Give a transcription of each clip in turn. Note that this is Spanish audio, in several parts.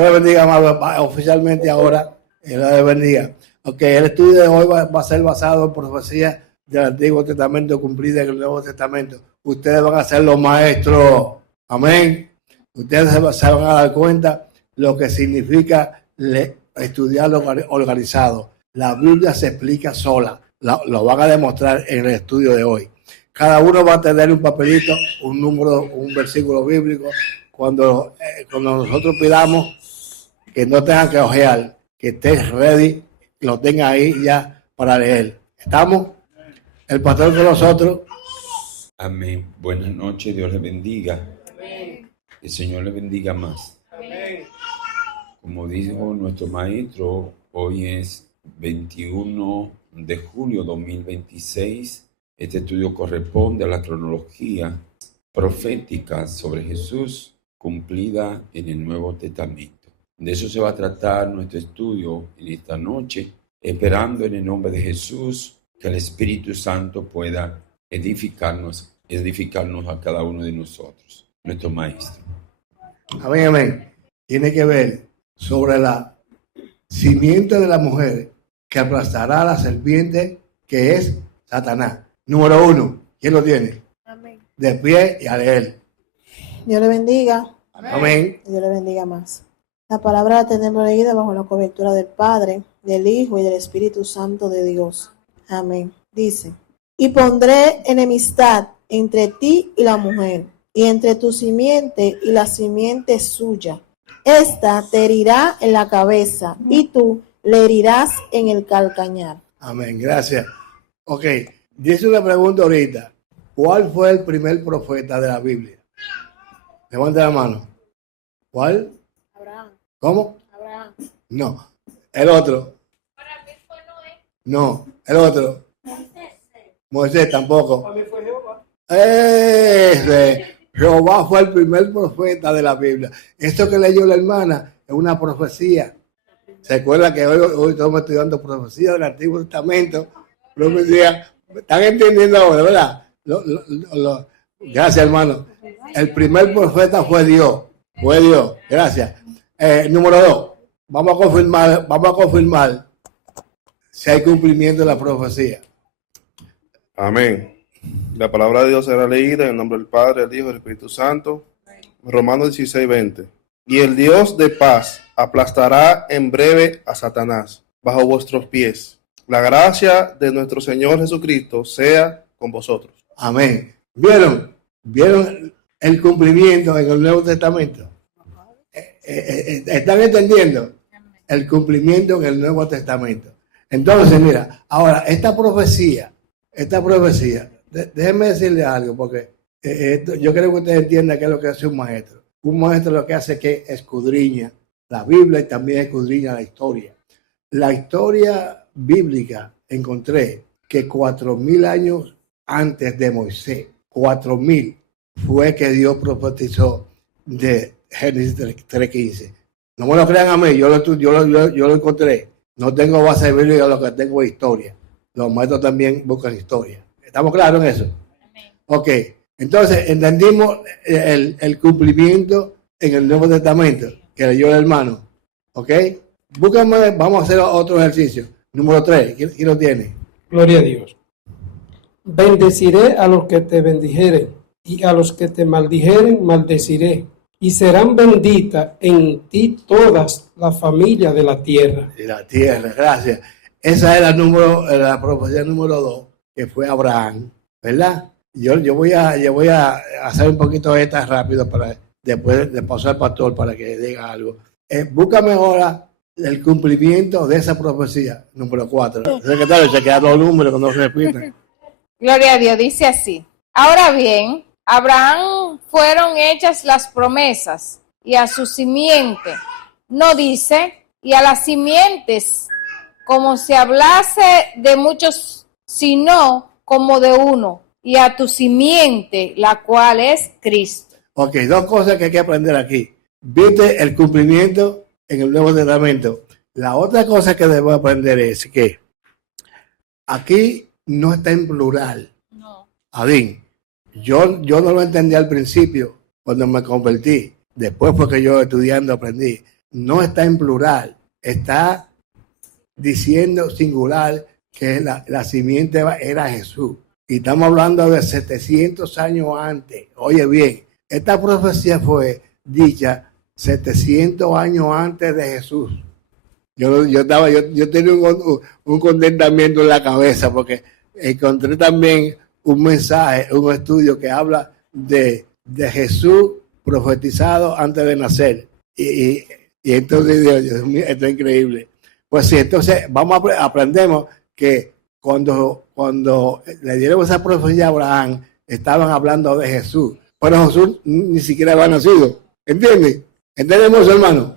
Dios le bendiga, amado. Oficialmente ahora, Dios le bendiga. Ok, el estudio de hoy va a ser basado en profecías del Antiguo Testamento cumplidas en el Nuevo Testamento. Ustedes van a ser los maestros. Amén. Ustedes se van a dar cuenta lo que significa estudiarlo organizado. La Biblia se explica sola. Lo van a demostrar en el estudio de hoy. Cada uno va a tener un papelito, un número, un versículo bíblico. Cuando nosotros pidamos que no tengan que ojear, que estén ready, que lo tengan ahí ya para leer. ¿Estamos? El pastor con nosotros. Amén. Buenas noches, Dios les bendiga. Amén. El Señor les bendiga más. Amén. Como dijo nuestro maestro, hoy es 21 de julio 2026. Este estudio corresponde a la cronología profética sobre Jesús cumplida en el Nuevo Testamento. De eso se va a tratar nuestro estudio en esta noche, esperando en el nombre de Jesús que el Espíritu Santo pueda edificarnos a cada uno de nosotros, nuestro maestro. Amén, amén. Tiene que ver sobre la simiente de la mujer que aplastará a la serpiente, que es Satanás. Número 1, ¿quién lo tiene? Amén. De pie y a leer. Dios le bendiga. Amén. Dios le bendiga más. La palabra la tenemos leída bajo la cobertura del Padre, del Hijo y del Espíritu Santo de Dios. Amén. Dice: y pondré enemistad entre ti y la mujer, y entre tu simiente y la simiente suya. Esta te herirá en la cabeza, y tú le herirás en el calcañar. Amén, gracias. Ok, dice una pregunta ahorita. ¿Cuál fue el primer profeta de la Biblia? Levanta la mano. ¿Cuál? Abraham. ¿Cómo? Abraham. No. El otro. Para mí fue Noé. No. El otro. Moisés tampoco. Para mí fue Jehová. Jehová fue el primer profeta de la Biblia. Esto que leyó la hermana es una profecía. ¿Se acuerda que hoy estamos estudiando profecía del Antiguo Testamento? Profecía. ¿Están entendiendo ahora, verdad? Gracias, hermano. El primer profeta fue Dios. Fue Dios. Gracias. Número 2. Vamos a confirmar si hay cumplimiento de la profecía. Amén. La palabra de Dios será leída en el nombre del Padre, del Hijo y del Espíritu Santo. Romanos 16:20. Y el Dios de paz aplastará en breve a Satanás bajo vuestros pies. La gracia de nuestro Señor Jesucristo sea con vosotros. Amén. ¿Vieron el cumplimiento en el Nuevo Testamento? ¿Están entendiendo? El cumplimiento en el Nuevo Testamento. Entonces, mira, ahora, esta profecía, déjenme decirle algo, porque yo creo que ustedes entiendan qué es lo que hace un maestro. Un maestro lo que hace es que escudriña la Biblia y también escudriña la historia. La historia bíblica, encontré que 4,000 años antes de Moisés, 4,000, fue que Dios profetizó de Génesis 3:15. No me lo crean a mí, yo lo encontré. No tengo base bíblica, lo que tengo es historia. Los maestros también buscan historia. ¿Estamos claros en eso? Amén. Ok, entonces entendimos el cumplimiento en el Nuevo Testamento que leyó el hermano. Ok, búscame, vamos a hacer otro ejercicio. Número 3, ¿quién lo tiene? Gloria a Dios. Bendeciré a los que te bendijeren, y a los que te maldijeren, maldeciré. Y serán benditas en ti todas las familias de la tierra. De la tierra, gracias. Esa es la profecía número 2, que fue Abraham, ¿verdad? Yo voy a hacer un poquito de esta rápido para después de pasar al pastor para que diga algo. Búscame ahora el cumplimiento de esa profecía, número 4. Secretario, se quedan los números que no se repiten. Gloria a Dios, dice así. Ahora bien, a Abraham fueron hechas las promesas, y a su simiente, no dice, y a las simientes, como si hablase de muchos, sino como de uno, y a tu simiente, la cual es Cristo. Ok, 2 cosas que hay que aprender aquí. Viste el cumplimiento en el Nuevo Testamento. La otra cosa que debo aprender es que aquí no está en plural. No. Adín, yo no lo entendí al principio cuando me convertí. Después fue que yo estudiando aprendí. no está en plural, está diciendo singular que la simiente era Jesús. Y estamos hablando de 700 años antes. Oye bien, esta profecía fue dicha 700 años antes de Jesús. Yo tenía un contentamiento en la cabeza porque encontré también un mensaje, un estudio que habla de Jesús profetizado antes de nacer. Y entonces, Dios mío, esto es increíble. Pues sí, entonces aprendemos que cuando le dieron esa profecía a Abraham, estaban hablando de Jesús. Pero Jesús ni siquiera había nacido. ¿Entienden? ¿Entendemos, hermano?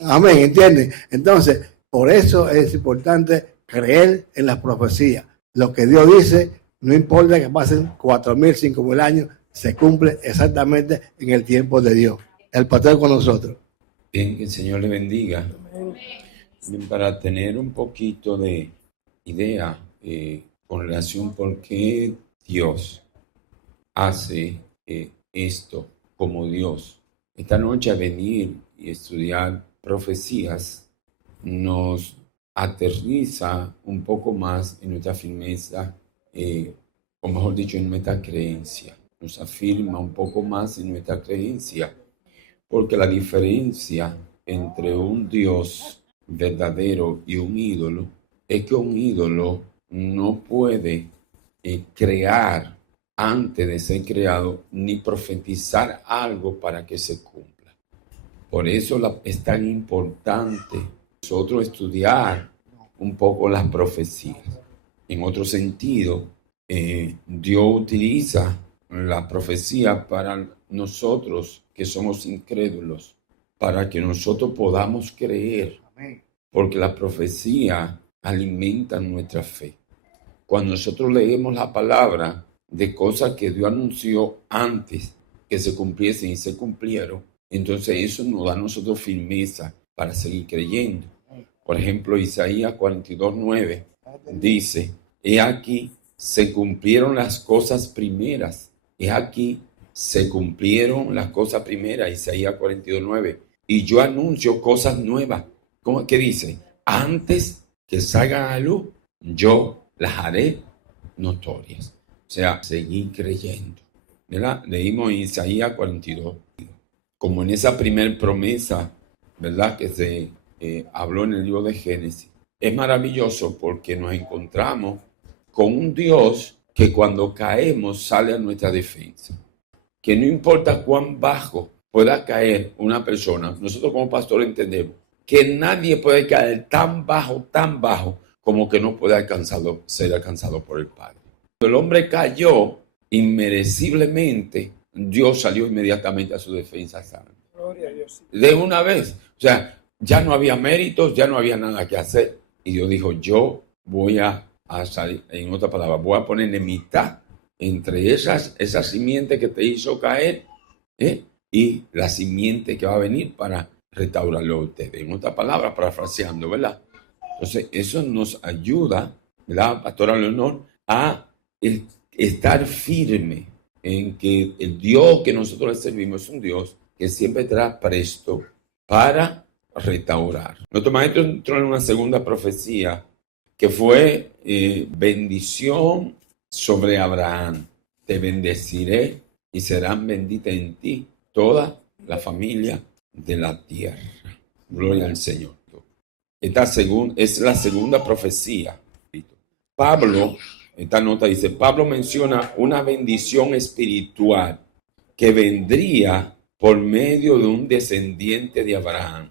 Amén, ¿entienden? Entonces, por eso es importante creer en las profecías. Lo que Dios dice, no importa que pasen 4,000, 5,000 años, se cumple exactamente en el tiempo de Dios. El pastor con nosotros. Bien, que el Señor le bendiga. Bien, para tener un poquito de idea con relación por qué Dios hace esto como Dios. Esta noche a venir y estudiar profecías nos aterriza un poco más en nuestra firmeza, o mejor dicho, en nuestra creencia. Nos afirma un poco más en nuestra creencia, porque la diferencia entre un Dios verdadero y un ídolo es que un ídolo no puede crear antes de ser creado ni profetizar algo para que se cumpla. Por eso es tan importante nosotros estudiar un poco las profecías. En otro sentido, Dios utiliza la profecía para nosotros que somos incrédulos, para que nosotros podamos creer, porque la profecía alimenta nuestra fe. Cuando nosotros leemos la palabra de cosas que Dios anunció antes que se cumpliesen y se cumplieron, entonces eso nos da a nosotros firmeza para seguir creyendo. Por ejemplo, Isaías 42:9 dice: he aquí se cumplieron las cosas primeras. He aquí se cumplieron las cosas primeras. Isaías 42:9. Y yo anuncio cosas nuevas. ¿Qué dice? Antes que salgan a luz, yo las haré notorias. O sea, seguir creyendo. ¿Verdad? Leímos en Isaías 42. Como en esa primera promesa, ¿verdad?, que se habló en el libro de Génesis. Es maravilloso porque nos encontramos con un Dios que cuando caemos sale a nuestra defensa. Que no importa cuán bajo pueda caer una persona, nosotros como pastor entendemos que nadie puede caer tan bajo, como que no puede ser alcanzado por el Padre. Cuando el hombre cayó inmereciblemente, Dios salió inmediatamente a su defensa. Gloria a Dios. De una vez. O sea, ya no había méritos, ya no había nada que hacer. Y Dios dijo: yo voy a salir, en otras palabras, voy a poner enemistad entre esa simiente que te hizo caer y la simiente que va a venir para restaurarlo a ustedes. En otras palabras, parafraseando, ¿verdad? Entonces, eso nos ayuda, ¿verdad, Pastora Leonor, a estar firme en que el Dios que nosotros le servimos es un Dios que siempre estará presto para restaurar. Nuestro maestro entró en una segunda profecía que fue bendición sobre Abraham. Te bendeciré y serán benditas en ti toda la familia de la tierra. Gloria al Señor. Esta es la segunda profecía. Pablo, esta nota dice, Pablo menciona una bendición espiritual que vendría por medio de un descendiente de Abraham.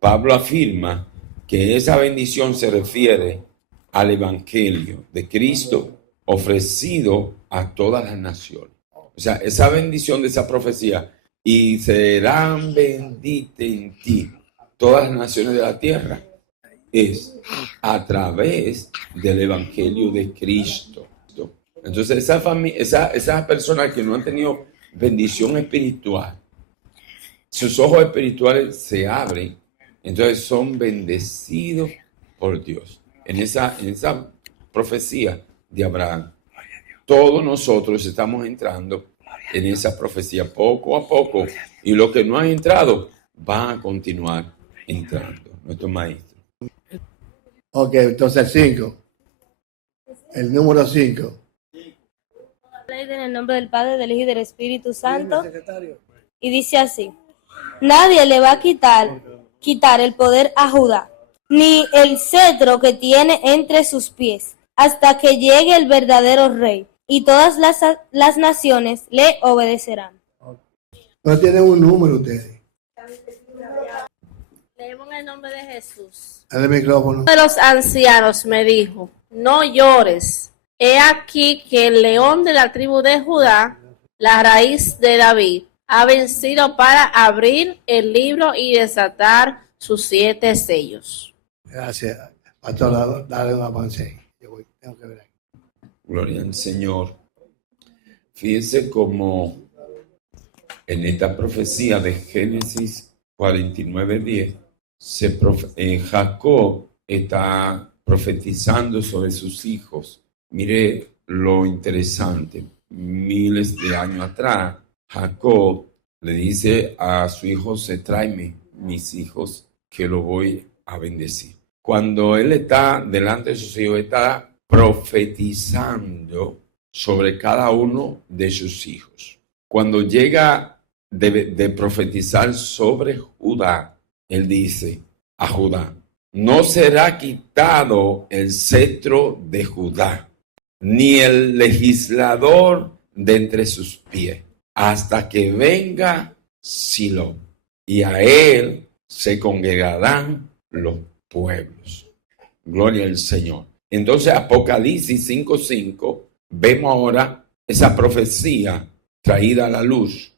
Pablo afirma que esa bendición se refiere al evangelio de Cristo ofrecido a todas las naciones. O sea, esa bendición de esa profecía, y serán benditas en ti todas las naciones de la tierra, es a través del evangelio de Cristo. Entonces, esas personas que no han tenido bendición espiritual, sus ojos espirituales se abren, entonces son bendecidos por Dios. En esa profecía de Abraham, todos nosotros estamos entrando en esa profecía poco a poco, y los que no han entrado van a continuar entrando, nuestro maestro. Ok, entonces el 5. El número 5. En el nombre del Padre, del Hijo y del Espíritu Santo. Y dice así: nadie le va a quitar el poder a Judá, ni el cetro que tiene entre sus pies, hasta que llegue el verdadero rey, y todas las naciones le obedecerán. No tienen un número ustedes. Leemos en el nombre de Jesús. Al micrófono. Uno de los ancianos me dijo: no llores. He aquí que el león de la tribu de Judá, la raíz de David, ha vencido para abrir el libro y desatar sus 7 sellos. Gracias. Pastor, dale un avance. Tengo que ver aquí. Gloria al Señor. Fíjense cómo en esta profecía de Génesis 49:10, Jacob está profetizando sobre sus hijos. Mire lo interesante. Miles de años atrás, Jacob le dice a su hijo: tráeme mis hijos, que lo voy a bendecir. Cuando él está delante de sus hijos, está profetizando sobre cada uno de sus hijos. Cuando llega de profetizar sobre Judá, él dice a Judá: no será quitado el cetro de Judá, ni el legislador de entre sus pies, hasta que venga Silo, y a él se congregarán los pueblos. Gloria al Señor. Entonces, Apocalipsis 5:5, vemos ahora esa profecía traída a la luz.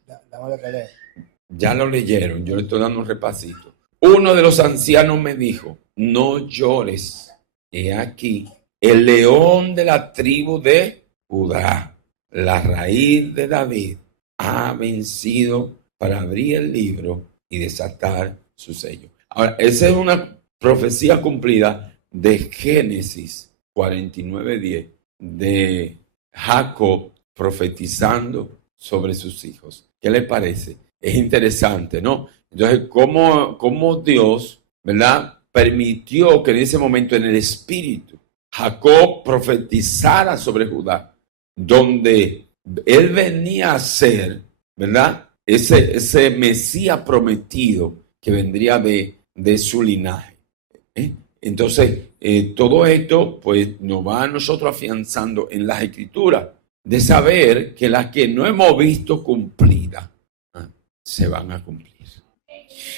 Ya lo leyeron, yo le estoy dando un repasito. Uno de los ancianos me dijo: no llores, he aquí el león de la tribu de Judá, la raíz de David, ha vencido para abrir el libro y desatar su sello. Ahora, esa es una profecía cumplida de Génesis 49:10, de Jacob profetizando sobre sus hijos. ¿Qué le parece? Es interesante, ¿no? Entonces, cómo Dios, ¿verdad?, permitió que en ese momento, en el espíritu, Jacob profetizara sobre Judá, donde él venía a ser, ¿verdad?, ese Mesías prometido que vendría de su linaje. Entonces, todo esto pues nos va a nosotros afianzando en las Escrituras, de saber que las que no hemos visto cumplidas se van a cumplir.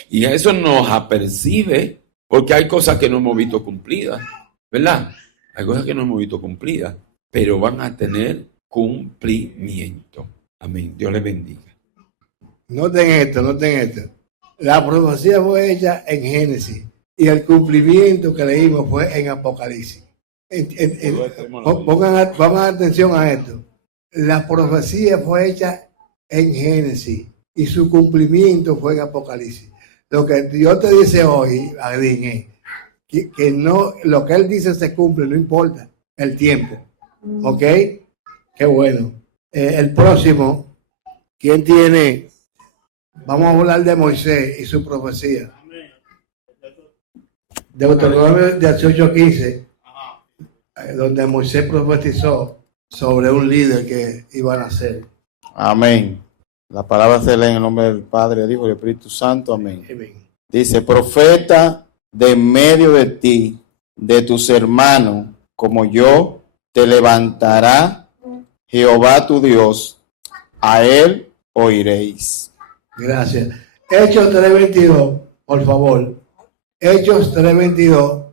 Y eso nos apercibe, porque hay cosas que no hemos visto cumplidas, ¿verdad? Hay cosas que no hemos visto cumplidas, pero van a tener cumplimiento. Amén. Dios les bendiga. Noten esto. La profecía fue hecha en Génesis y el cumplimiento que leímos fue en Apocalipsis. Pongan atención a esto. La profecía fue hecha en Génesis y su cumplimiento fue en Apocalipsis. Lo que Dios te dice hoy, Agrín, es que no, lo que Él dice se cumple, no importa el tiempo. ¿Ok? Qué bueno. El próximo, ¿quién tiene? Vamos a hablar de Moisés y su profecía. Deuteronomio 18:15, donde Moisés profetizó sobre un líder que iba a nacer. Amén. La palabra se lee en el nombre del Padre, del Hijo y del Espíritu Santo. Amén. Dice: profeta de en medio de ti, de tus hermanos, como yo, te levantará Jehová tu Dios, a él oiréis. Gracias. Hechos 3:22, por favor. Hechos 3:22.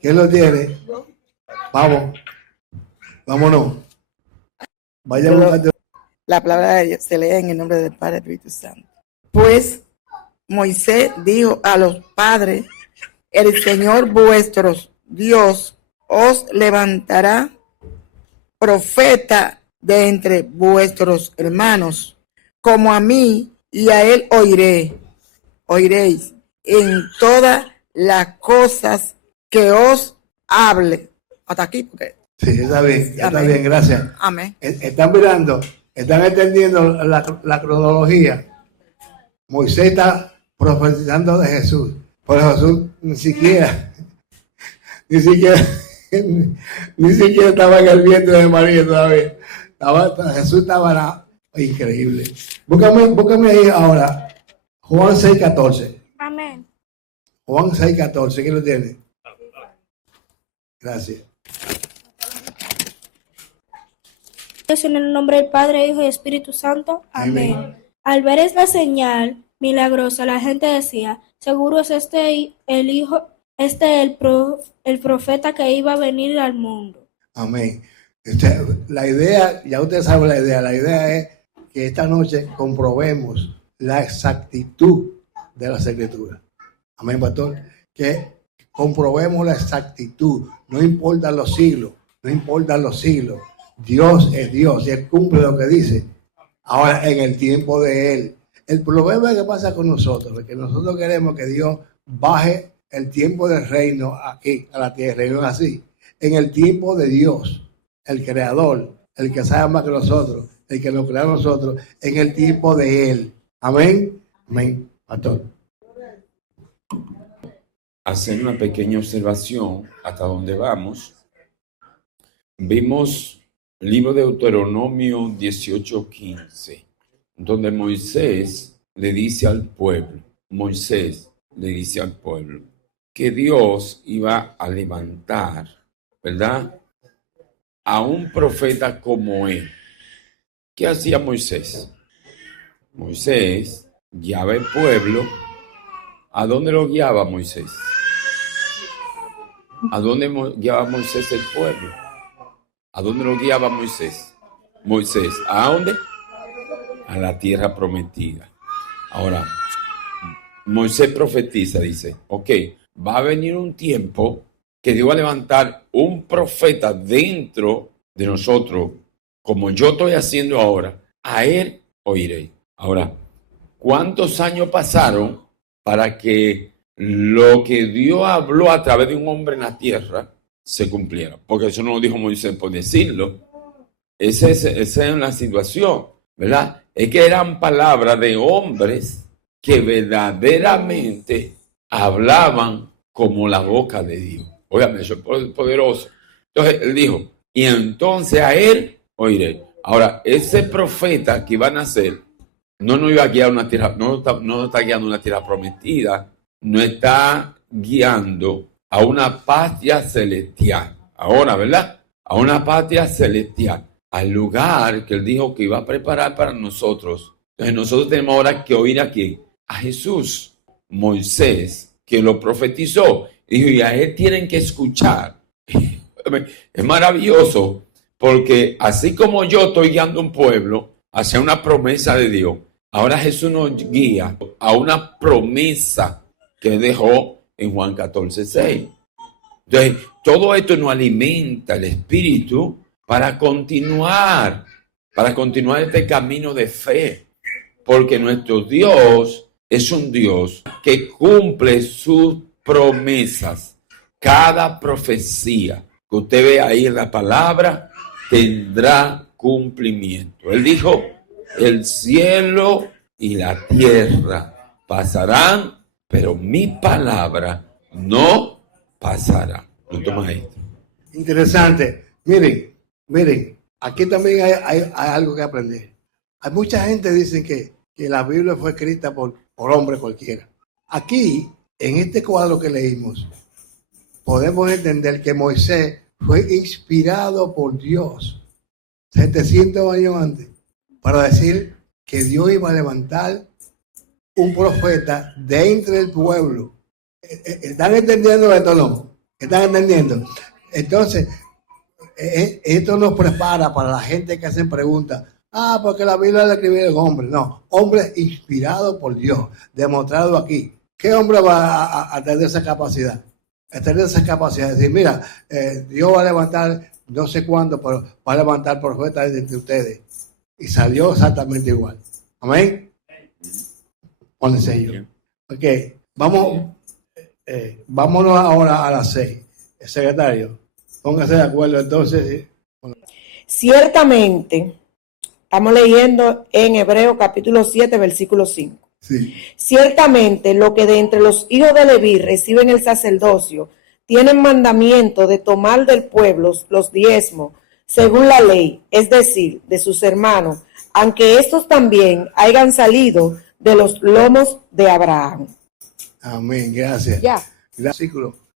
¿Quién lo tiene? Vámonos. Vayamos. La palabra de Dios se lee en el nombre del Padre y del Espíritu Santo. Pues Moisés dijo a los padres: el Señor vuestro Dios os levantará profeta de entre vuestros hermanos, como a mí, y a él oiréis en todas las cosas que os hable. Hasta aquí, porque... Sí, está bien, gracias. Amén. Están mirando, están entendiendo la cronología. Moisés está profetizando de Jesús, Por Jesús ni siquiera estaba en el vientre de María todavía. Jesús estaba increíble. Búscame ahí ahora, Juan 6:14. Amén. Juan 6:14, ¿quién lo tiene? Gracias. En el nombre del Padre, Hijo y Espíritu Santo. Amén. Amén. Al ver esta señal milagrosa, la gente decía, seguro es el Hijo, el profeta que iba a venir al mundo. Amén. La idea, ya usted sabe la idea es que esta noche comprobemos la exactitud de las Escrituras. Amén, pastor. Que comprobemos la exactitud, no importan los siglos, Dios es Dios y Él cumple lo que dice. Ahora, en el tiempo de Él. El problema que pasa con nosotros es que nosotros queremos que Dios baje el tiempo del reino aquí a la tierra, y no es así. En el tiempo de Dios, el creador, el que sabe más que nosotros, el que nos crea a nosotros, en el tiempo de Él. Amén. Amén, pastor. Hacer una pequeña observación hasta donde vamos. Vimos el libro de Deuteronomio 18:15, donde Moisés le dice al pueblo, que Dios iba a levantar, ¿verdad?, a un profeta como él. ¿Qué hacía Moisés? Moisés guiaba el pueblo. ¿A dónde lo guiaba Moisés? ¿A dónde guiaba Moisés el pueblo? ¿A dónde lo guiaba Moisés? Moisés, ¿a dónde? A la tierra prometida. Ahora, Moisés profetiza, dice, ok, va a venir un tiempo que Dios va a levantar un profeta dentro de nosotros, como yo estoy haciendo ahora, a él oiré. Ahora, ¿cuántos años pasaron para que lo que Dios habló a través de un hombre en la tierra se cumpliera? Porque eso no lo dijo Moisés por decirlo. Esa es la situación, ¿verdad? Es que eran palabras de hombres que verdaderamente hablaban como la boca de Dios. Óigame, eso es poderoso. Entonces él dijo, y entonces a él oiré. Ahora, ese profeta que iba a nacer no nos iba a guiar una tierra, no está guiando una tierra prometida, no está guiando a una patria celestial. Ahora, ¿verdad? A una patria celestial, al lugar que él dijo que iba a preparar para nosotros. Entonces nosotros tenemos ahora que oír aquí a Jesús, Moisés, que lo profetizó. Dijo, y a él tienen que escuchar. Es maravilloso, porque así como yo estoy guiando un pueblo hacia una promesa de Dios, ahora Jesús nos guía a una promesa que dejó en Juan 14:6. Entonces, todo esto nos alimenta el espíritu para continuar este camino de fe, porque nuestro Dios es un Dios que cumple sus promesas. Cada profecía que usted ve ahí en la palabra tendrá cumplimiento. Él dijo, el cielo y la tierra pasarán, pero mi palabra no pasará. Punto maestro. Interesante. Miren, aquí también hay algo que aprender. Hay mucha gente que dice que la Biblia fue escrita por hombre cualquiera. Aquí, en este cuadro que leímos, podemos entender que Moisés fue inspirado por Dios 700 años antes para decir que Dios iba a levantar un profeta de entre el pueblo. ¿Están entendiendo esto o no? ¿Están entendiendo? Entonces, esto nos prepara para la gente que hacen preguntas. Porque la Biblia la escribieron hombres. No, hombres inspirados por Dios, demostrado aquí. ¿Qué hombre va a tener esa capacidad? A tener esa capacidad de decir, mira, Dios va a levantar, no sé cuándo, pero va a levantar profetas entre ustedes. Y salió exactamente igual. Amén. Pónganse ellos. Ok, vámonos ahora a las 6. El secretario, póngase de acuerdo entonces. Ciertamente, estamos leyendo en Hebreos capítulo 7, versículo 5. Sí. Ciertamente, lo que de entre los hijos de Leví reciben el sacerdocio, tienen mandamiento de tomar del pueblo los diezmos, según la ley, es decir, de sus hermanos, aunque estos también hayan salido de los lomos de Abraham. Amén, gracias. Ya. Gracias.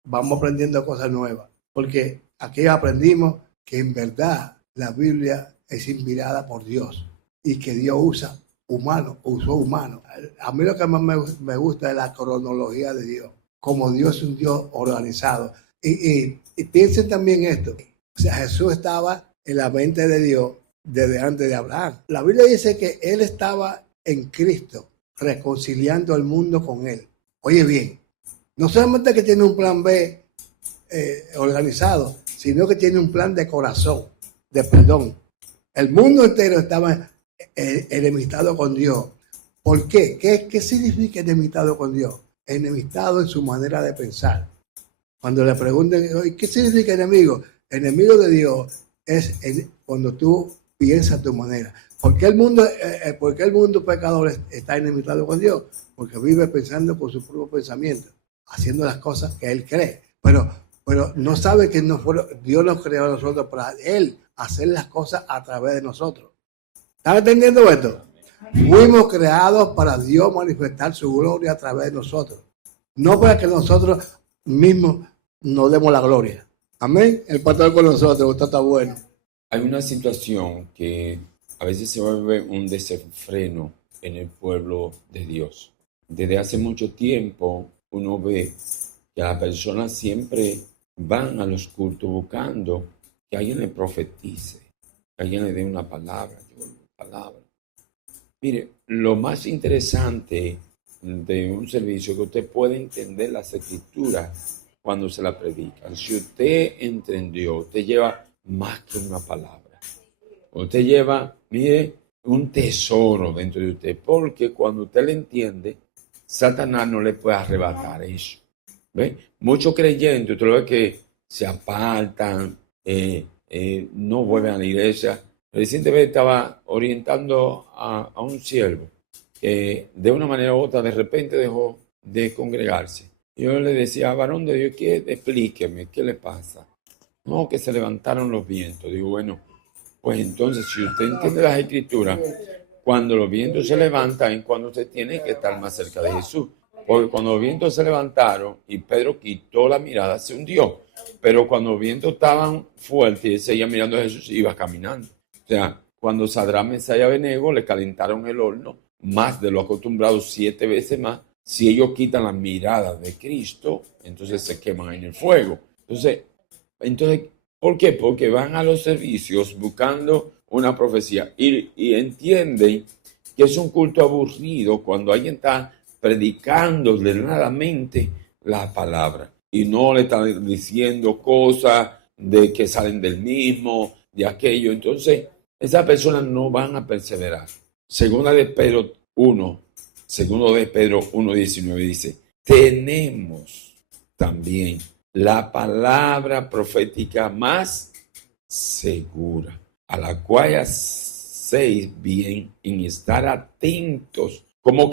Vamos aprendiendo cosas nuevas, porque aquí aprendimos que en verdad la Biblia es inspirada por Dios y que Dios usó humanos. A mí lo que más me gusta es la cronología de Dios, como Dios es un Dios organizado. Y piensen también esto, o sea, Jesús estaba en la mente de Dios desde antes de Abraham. La Biblia dice que Él estaba en Cristo, reconciliando al mundo con Él. Oye bien, no solamente que tiene un plan B organizado, sino que tiene un plan de corazón, de perdón. El mundo entero estaba enemistado con Dios. ¿Por qué? ¿Qué significa enemistado con Dios? Enemistado en su manera de pensar. Cuando le pregunten, ¿qué significa enemigo? Enemigo de Dios es cuando tú piensas tu manera. ¿Por qué el mundo pecador está enemistado con Dios? Porque vive pensando con su propio pensamiento, haciendo las cosas que él cree. Pero no sabe que Dios nos creó a nosotros para Él hacer las cosas a través de nosotros. ¿Están entendiendo esto? Fuimos creados para Dios manifestar su gloria a través de nosotros. No para que nosotros mismos nos demos la gloria. Amén. El pastor con nosotros, usted está bueno. Hay una situación que a veces se vuelve un desenfreno en el pueblo de Dios. Desde hace mucho tiempo uno ve que las personas siempre van a los cultos buscando que alguien le profetice, que alguien le dé una palabra. Mire, lo más interesante de un servicio es que usted puede entender las escrituras cuando se la predican. Si usted entendió, usted lleva más que una palabra. Usted lleva, mire, un tesoro dentro de usted, porque cuando usted le entiende, Satanás no le puede arrebatar eso. ¿Ve? Muchos creyentes, usted lo ve que se apartan, no vuelven a la iglesia. Recientemente estaba orientando a un siervo que de una manera u otra de repente dejó de congregarse. Yo le decía, varón de Dios, explíqueme, ¿qué le pasa? No, que se levantaron los vientos. Digo, bueno, pues entonces si usted entiende las escrituras, cuando los vientos se levantan es cuando usted tiene que estar más cerca de Jesús. Porque cuando los vientos se levantaron y Pedro quitó la mirada, se hundió. Pero cuando los vientos estaban fuertes y él seguía mirando a Jesús, iba caminando. O sea, cuando Sadrach, Mesach y Abednego le calentaron el horno, más de lo acostumbrado 7 veces más, si ellos quitan la mirada de Cristo, entonces se queman en el fuego. Entonces, ¿por qué? Porque van a los servicios buscando una profecía y entienden que es un culto aburrido cuando alguien está predicando deliberadamente la palabra y no le están diciendo cosas de que salen del mismo, de aquello. Entonces, esas personas no van a perseverar. Segundo de Pedro 1:19 dice, tenemos también la palabra profética más segura, a la cual hacéis bien en estar atentos, como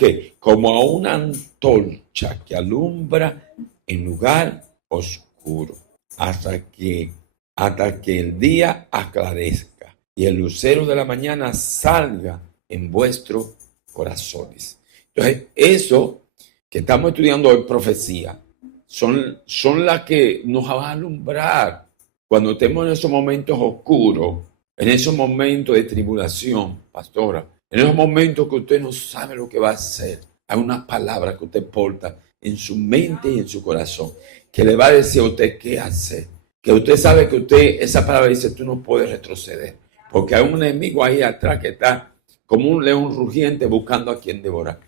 a una antorcha que alumbra en lugar oscuro, hasta que el día aclarezca y el lucero de la mañana salga en vuestros corazones. Entonces, eso que estamos estudiando hoy, profecía, son las que nos van a alumbrar cuando estemos en esos momentos oscuros, en esos momentos de tribulación, pastora, en esos momentos que usted no sabe lo que va a hacer. Hay unas palabras que usted porta en su mente y en su corazón que le va a decir a usted qué hacer. Que usted sabe que esa palabra dice, tú no puedes retroceder, porque hay un enemigo ahí atrás que está como un león rugiente buscando a quien devorar.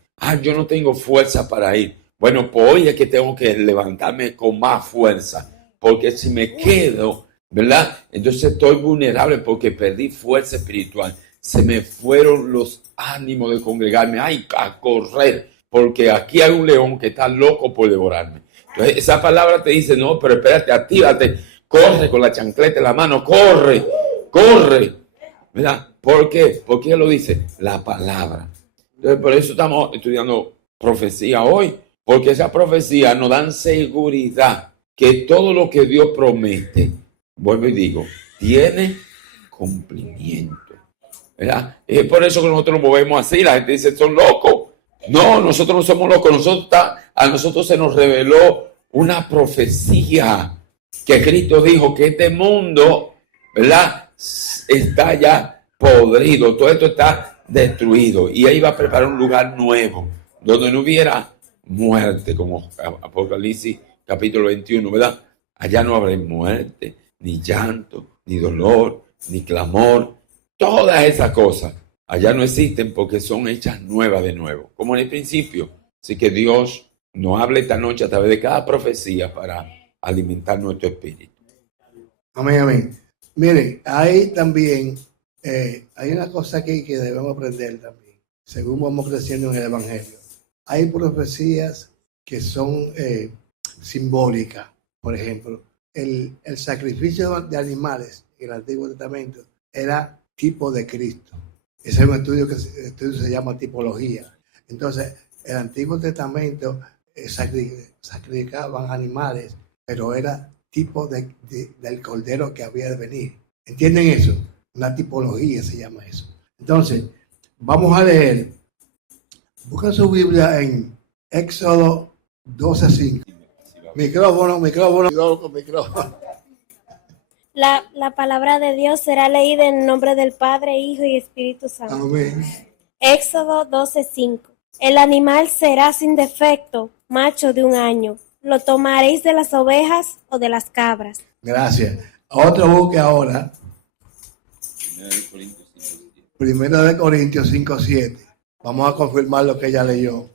Yo no tengo fuerza para ir. Bueno, pues hoy es que tengo que levantarme con más fuerza, porque si me quedo, ¿verdad? Entonces estoy vulnerable porque perdí fuerza espiritual. Se me fueron los ánimos de congregarme, a correr, porque aquí hay un león que está loco por devorarme. Entonces esa palabra te dice, no, pero espérate, actívate, corre con la chancleta en la mano, corre, ¿verdad? ¿Por qué? Porque él lo dice, la palabra. Entonces, por eso estamos estudiando profecía hoy, porque esa profecía nos dan seguridad que todo lo que Dios promete, vuelvo y digo, tiene cumplimiento, ¿verdad? Es por eso que nosotros nos movemos así. La gente dice, son locos. No, nosotros no somos locos. A nosotros se nos reveló una profecía que Cristo dijo que este mundo, ¿verdad?, está ya podrido, todo esto está destruido, y Él iba a preparar un lugar nuevo donde no hubiera muerte, como Apocalipsis capítulo 21, ¿verdad? Allá no habrá muerte, ni llanto, ni dolor, ni clamor. Todas esas cosas allá no existen porque son hechas nuevas de nuevo, como en el principio. Así que Dios nos habla esta noche a través de cada profecía para alimentar nuestro espíritu. Amén, amén. Miren, hay también, hay una cosa aquí que debemos aprender también, según vamos creciendo en el Evangelio. Hay profecías que son simbólicas. Por ejemplo, el sacrificio de animales en el Antiguo Testamento era tipo de Cristo. Ese es un estudio que se llama tipología. Entonces, el Antiguo Testamento sacrificaban animales, pero era tipo del cordero que había de venir. ¿Entienden eso? Una tipología se llama eso. Entonces, vamos a leer. Busca su Biblia en Éxodo 12:5. Micrófono. La palabra de Dios será leída en nombre del Padre, Hijo y Espíritu Santo. Amén. Éxodo 12:5. El animal será sin defecto, macho de 1 año. Lo tomaréis de las ovejas o de las cabras. Gracias. Otro busque ahora. 1 de Corintios 5:7. Vamos a confirmar lo que ella leyó.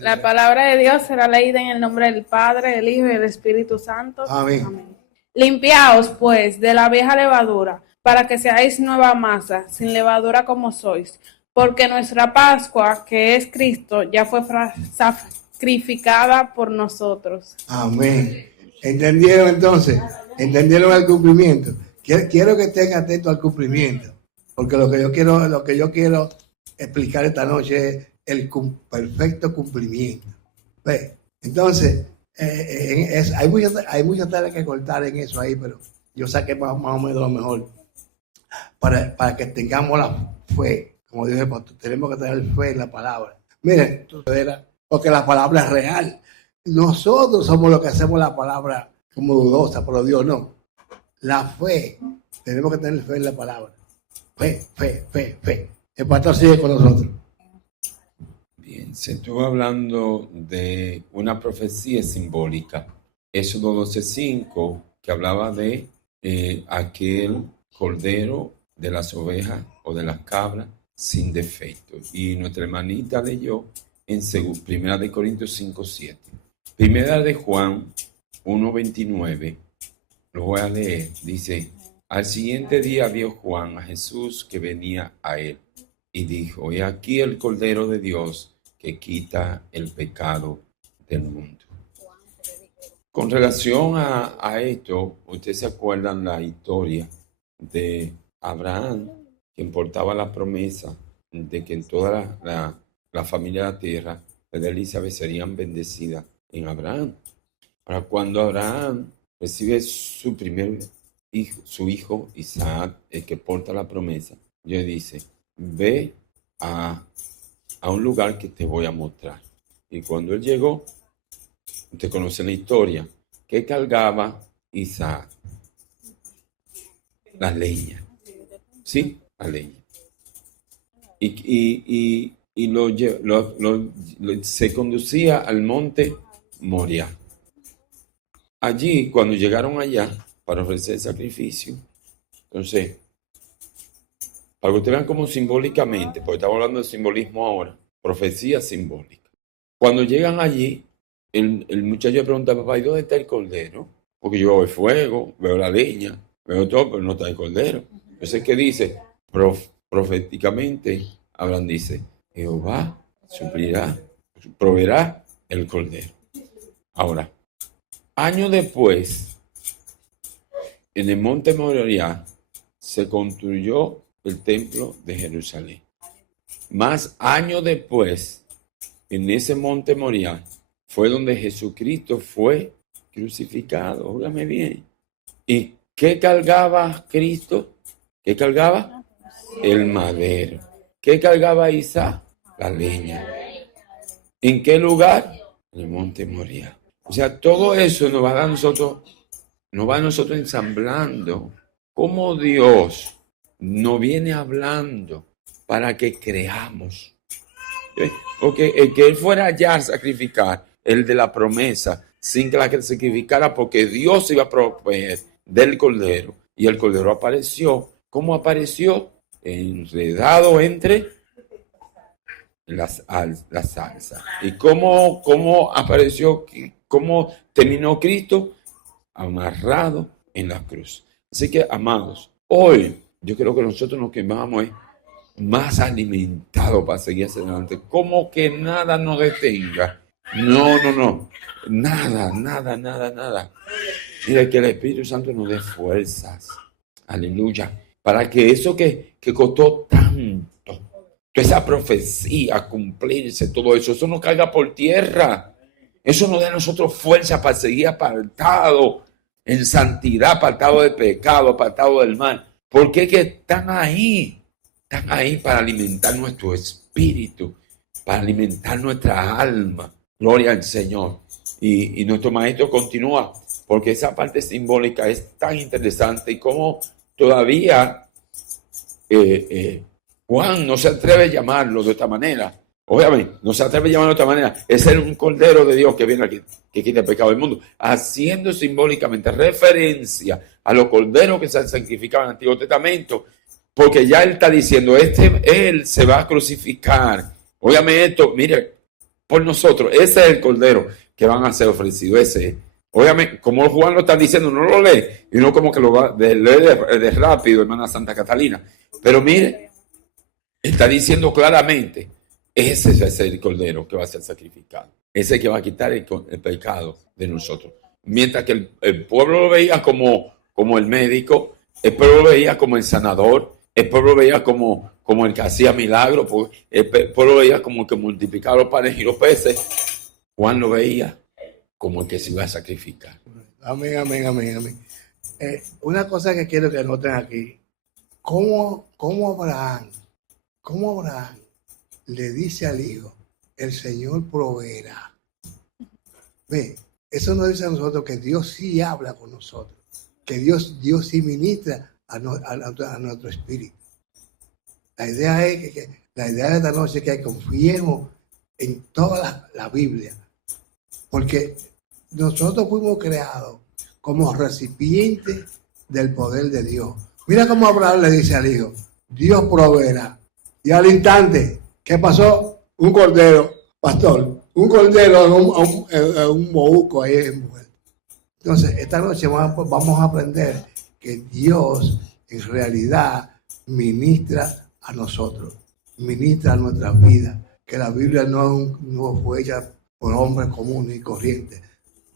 La palabra de Dios será leída en el nombre del Padre, del Hijo y del Espíritu Santo. Amén. Amén. Limpiaos, pues, de la vieja levadura, para que seáis nueva masa, sin levadura como sois. Porque nuestra Pascua, que es Cristo, ya fue sacrificada por nosotros. Amén. ¿Entendieron entonces? ¿Entendieron el cumplimiento? Quiero que estén atentos al cumplimiento, porque lo que yo quiero explicar esta noche es el perfecto cumplimiento. ¿Ve? Entonces, hay mucha tela que cortar en eso ahí, pero yo saqué más o menos lo mejor para que tengamos la fe. Como dije, tenemos que tener fe en la palabra. Miren, porque la palabra es real. Nosotros somos los que hacemos la palabra como dudosa, pero Dios no. La fe, tenemos que tener fe en la palabra. Fe. El pastor sigue con nosotros. Bien, se estuvo hablando de una profecía simbólica. Éxodo 12:5, que hablaba de aquel cordero de las ovejas o de las cabras sin defecto. Y nuestra hermanita leyó en 1 de Corintios 5:7. 1 de Juan 1:29, lo voy a leer, dice: al siguiente día vio Juan a Jesús que venía a él y dijo: he aquí el Cordero de Dios que quita el pecado del mundo. Con relación a esto, ustedes se acuerdan la historia de Abraham, quien portaba la promesa de que en toda la familia de la tierra de Elizabeth serían bendecidas en Abraham. Ahora, cuando Abraham recibe su primer hijo, su hijo Isaac, el que porta la promesa, Dios dice: ve a un lugar que te voy a mostrar. Y cuando él llegó, usted conoce la historia, que cargaba Isaac la leña. ¿Sí? La leña. Y se conducía al monte Moria. Allí, cuando llegaron allá para ofrecer sacrificio, entonces, para que ustedes vean cómo simbólicamente, porque estamos hablando de simbolismo ahora, profecía simbólica. Cuando llegan allí, el muchacho le pregunta: papá, ¿y dónde está el cordero? Porque yo veo el fuego, veo la leña, veo todo, pero no está el cordero. Entonces, ¿qué dice? Proféticamente, Abraham dice: Jehová proveerá el cordero. Ahora, años después, en el monte Moriah se construyó el templo de Jerusalén. Más años después, en ese monte Moriah, fue donde Jesucristo fue crucificado. Óigame bien. ¿Y qué cargaba Cristo? ¿Qué cargaba? El madero. ¿Qué cargaba Isaac? La leña. ¿En qué lugar? En el monte Moriah. O sea, todo eso nos va a nosotros ensamblando cómo Dios nos viene hablando para que creamos. Porque el que él fuera allá a sacrificar, el de la promesa, sin que la que sacrificara, porque Dios iba a proveer del cordero. Y el cordero apareció. ¿Cómo apareció? Enredado entre la salsa. ¿Y cómo apareció? ¿Cómo terminó Cristo? Amarrado en la cruz. Así que, amados, hoy yo creo que nosotros nos quemamos más alimentados para seguir hacia adelante. Como que nada nos detenga. No. Nada. Mira, que el Espíritu Santo nos dé fuerzas. Aleluya. Para que eso que costó tanto, toda esa profecía, cumplirse, todo eso no caiga por tierra. Eso nos da a nosotros fuerza para seguir apartado en santidad, apartado de pecado, apartado del mal. Porque es que están ahí para alimentar nuestro espíritu, para alimentar nuestra alma. Gloria al Señor. Y nuestro maestro continúa, porque esa parte simbólica es tan interesante y como todavía Juan no se atreve a llamarlo de esta manera. Obviamente, no se atreve a llamarlo de esta manera. Es un cordero de Dios que viene aquí, que quita el pecado del mundo, haciendo simbólicamente referencia a los corderos que se han sacrificado en el Antiguo Testamento, porque ya él está diciendo, él se va a crucificar. Obviamente esto, mire, por nosotros, ese es el cordero que van a ser ofrecidos, ese. Obviamente, como Juan lo está diciendo, no lo lee, y no como que lo va de leer de rápido, hermana Santa Catalina. Pero mire, está diciendo claramente, ese es el cordero que va a ser sacrificado. Ese que va a quitar el pecado de nosotros. Mientras que el pueblo lo veía como el médico, el pueblo lo veía como el sanador, el pueblo lo veía como el que hacía milagros, el pueblo lo veía como el que multiplicaba los panes y los peces. Juan lo veía como el que se iba a sacrificar. Amén. Una cosa que quiero que noten aquí, ¿cómo Abraham le dice al hijo, el Señor proveerá? Ve, eso nos dice a nosotros que Dios sí habla con nosotros, que Dios sí ministra a nuestro espíritu. La idea es la idea de esta noche es que confiemos en toda la Biblia, porque nosotros fuimos creados como recipientes del poder de Dios. Mira cómo Abraham le dice al hijo, Dios proveerá. Y al instante, ¿qué pasó? Un cordero, pastor, un cordero a un mohuco ahí envuelto. Entonces, esta noche vamos a aprender que Dios en realidad ministra a nosotros, ministra a nuestras vidas, que la Biblia no fue hecha por hombres comunes y corrientes,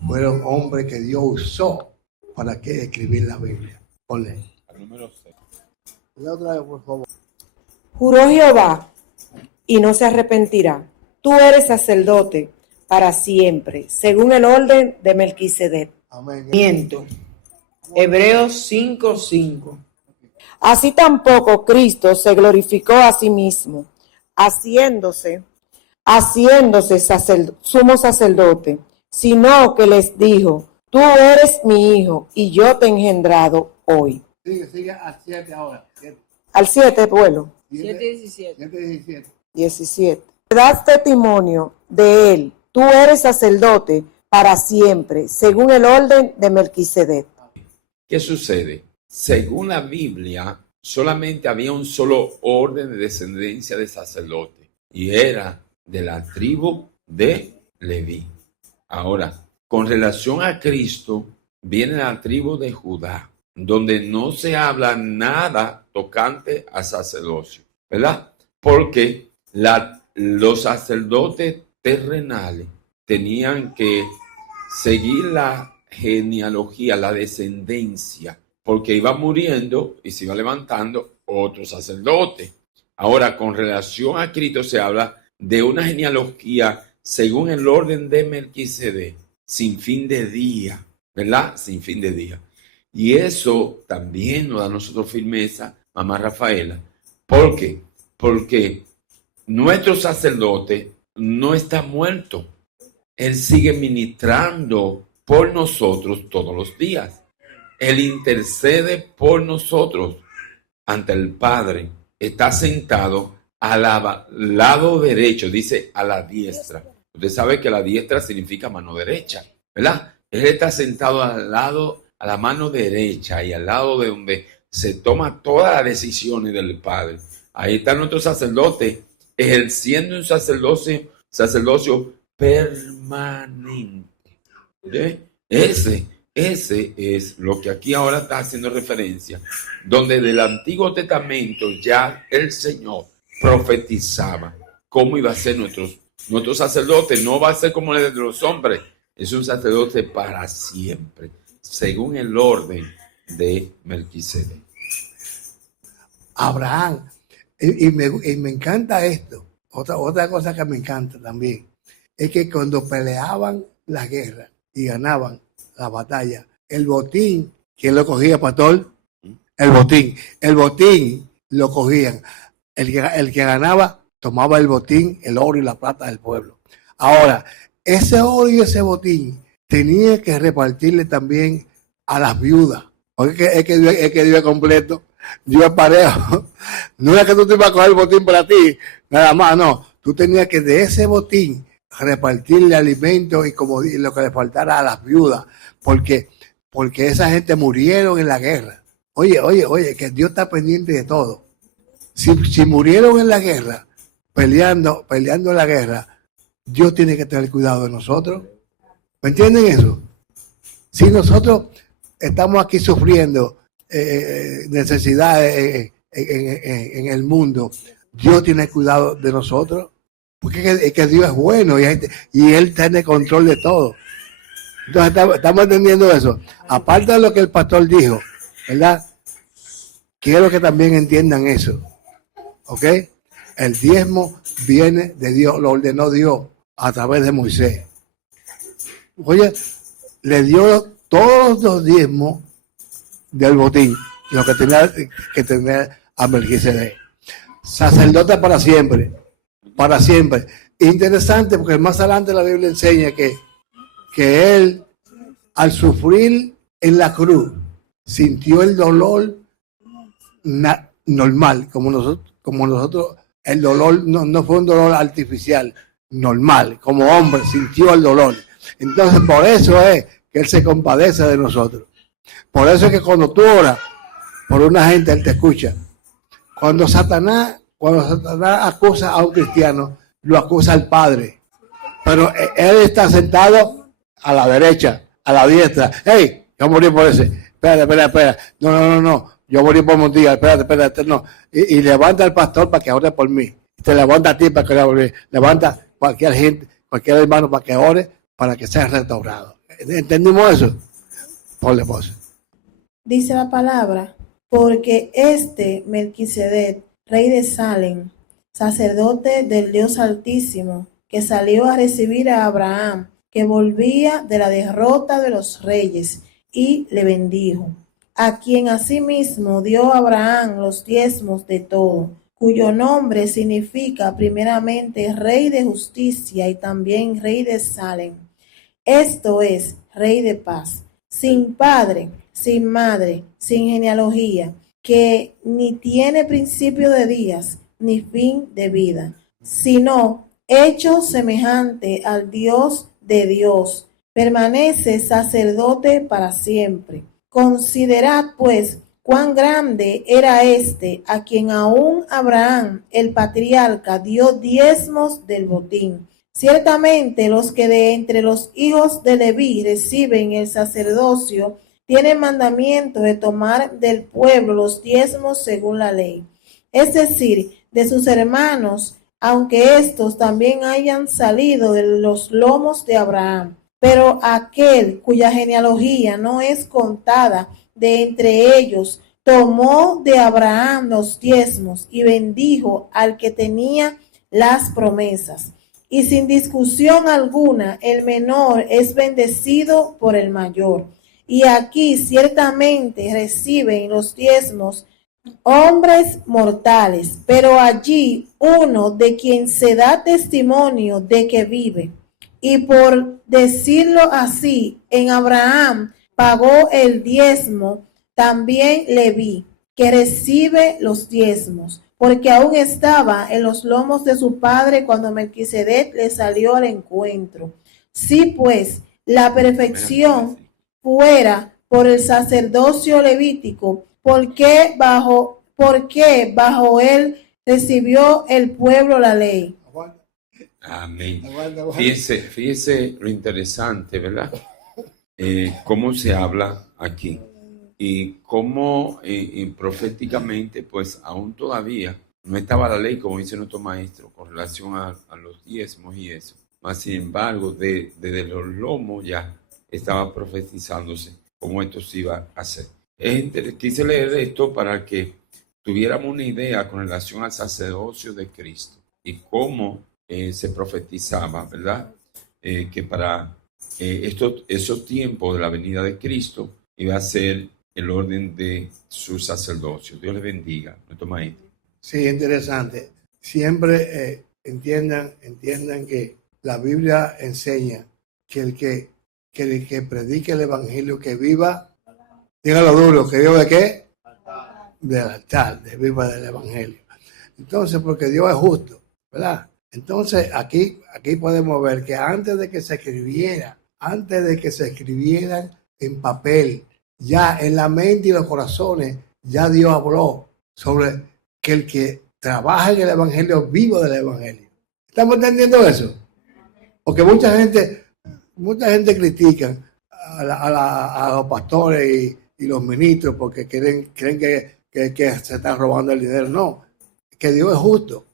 fueron hombres que Dios usó para que escribir la Biblia. Ponle. Número 6. La otra vez, por favor. Juró Jehová y no se arrepentirá. Tú eres sacerdote para siempre, según el orden de Melquisedec. Amén. Miento. Hebreos 5:5. Así tampoco Cristo se glorificó a sí mismo, haciéndose sumo sacerdote, sino que les dijo, tú eres mi hijo y yo te he engendrado hoy. Sigue al 7 ahora. Al 7, vuelo. 17. Das testimonio de él, tú eres sacerdote para siempre, según el orden de Melquisedec. ¿Qué sucede? Según la Biblia, solamente había un solo orden de descendencia de sacerdote y era de la tribu de Leví. Ahora, con relación a Cristo, viene la tribu de Judá, donde no se habla nada tocante a sacerdocio, ¿verdad? Porque los sacerdotes terrenales tenían que seguir la genealogía, la descendencia, porque iba muriendo y se iba levantando otro sacerdote. Ahora, con relación a Cristo se habla de una genealogía según el orden de Melquisedec, sin fin de día, ¿verdad? Sin fin de día. Y eso también nos da a nosotros firmeza, mamá Rafaela. ¿Por qué? Porque nuestro sacerdote no está muerto. Él sigue ministrando por nosotros todos los días. Él intercede por nosotros ante el Padre. Está sentado al lado derecho, dice a la diestra. Usted sabe que la diestra significa mano derecha, ¿verdad? Él está sentado al lado, a la mano derecha y al lado de donde se toman todas las decisiones del Padre. Ahí está nuestro sacerdote ejerciendo un sacerdocio permanente. ¿Sí? Ese es lo que aquí ahora está haciendo referencia, donde del Antiguo Testamento ya el Señor profetizaba cómo iba a ser nuestro sacerdote. No va a ser como el de los hombres, es un sacerdote para siempre, según el orden de Melquisedec. Abraham, y me encanta esto. Otra cosa que me encanta también es que cuando peleaban la guerra y ganaban la batalla, el botín, ¿quién lo cogía, pastor? El botín lo cogían. El que ganaba tomaba el botín, el oro y la plata del pueblo. Ahora, ese oro y ese botín tenía que repartirle también a las viudas. Porque es que Dios es completo, Dios es parejo. No es que tú te ibas a coger el botín para ti, nada más, no. Tú tenías que de ese botín repartirle alimentos y como lo que le faltara a las viudas, porque esa gente murieron en la guerra. Oye, que Dios está pendiente de todo. Si murieron en la guerra, peleando en la guerra, Dios tiene que tener cuidado de nosotros. ¿Me entienden eso? Si nosotros estamos aquí sufriendo necesidades en el mundo, Dios tiene cuidado de nosotros, porque es que Dios es bueno y Él tiene control de todo. Entonces estamos entendiendo eso. Aparte de lo que el pastor dijo, ¿verdad? Quiero que también entiendan eso. ¿Ok? El diezmo viene de Dios, lo ordenó Dios a través de Moisés. Oye, le dio todos los diezmos del botín, lo que tenía que tener a Melquisedec. Sacerdote para siempre, para siempre. Interesante porque más adelante la Biblia enseña que él, al sufrir en la cruz, sintió el dolor normal, como nosotros, el dolor no fue un dolor artificial, normal, como hombre sintió el dolor. Entonces por eso es que Él se compadece de nosotros. Por eso es que cuando tú oras por una gente, Él te escucha. Cuando Satanás acusa a un cristiano, lo acusa al Padre. Pero Él está sentado a la derecha, a la diestra. ¡Hey! Yo morí por ese. Espera. No. Yo morí por un día. Espérate, no. Y levanta al pastor para que ore por mí. Te levanta a ti para que ore. Levanta cualquier hermano para que ore, para que sea restaurado. ¿Entendimos eso? Ponle voz. Dice la palabra, porque Melquisedec, rey de Salem, sacerdote del Dios Altísimo, que salió a recibir a Abraham, que volvía de la derrota de los reyes, y le bendijo, a quien asimismo dio Abraham los diezmos de todo, cuyo nombre significa primeramente Rey de Justicia y también Rey de Salem. Esto es, Rey de Paz, sin padre, sin madre, sin genealogía, que ni tiene principio de días, ni fin de vida, sino hecho semejante al Dios de Dios, permanece sacerdote para siempre. Considerad, pues, cuán grande era a quien aún Abraham, el patriarca, dio diezmos del botín. Ciertamente los que de entre los hijos de Leví reciben el sacerdocio tienen mandamiento de tomar del pueblo los diezmos según la ley, es decir, de sus hermanos, aunque estos también hayan salido de los lomos de Abraham. Pero aquel cuya genealogía no es contada de entre ellos, tomó de Abraham los diezmos y bendijo al que tenía las promesas. Y sin discusión alguna, el menor es bendecido por el mayor. Y aquí ciertamente reciben los diezmos hombres mortales, pero allí uno de quien se da testimonio de que vive. Y por decirlo así, en Abraham pagó el diezmo también Leví, que recibe los diezmos, porque aún estaba en los lomos de su padre cuando Melquisedec le salió al encuentro. Si pues la perfección fuera por el sacerdocio levítico, ¿por qué bajo él recibió el pueblo la ley? Amén. Fíjese lo interesante, ¿verdad? Cómo se habla aquí y cómo proféticamente, pues aún todavía no estaba la ley, como dice nuestro maestro, con relación a los diezmos y eso. Mas, sin embargo, desde los lomos ya estaba profetizándose cómo esto se iba a hacer. Quise leer esto para que tuviéramos una idea con relación al sacerdocio de Cristo y cómo se profetizaba, ¿verdad? Que para esos tiempos de la venida de Cristo iba a ser el orden de su sacerdocio. Dios les bendiga, nuestro maestro. Sí, interesante. Siempre entiendan que la Biblia enseña que el que predique el evangelio, que viva, dígalo duro, que viva de qué? Del altar, de viva del evangelio. Entonces, porque Dios es justo, ¿verdad? Entonces, aquí podemos ver que antes de que se escribieran en papel, ya en la mente y los corazones, ya Dios habló sobre que el que trabaja en el evangelio viva del evangelio. ¿Estamos entendiendo eso? Porque mucha gente critica a los pastores y los ministros porque creen que se están robando el dinero. No, que Dios es justo.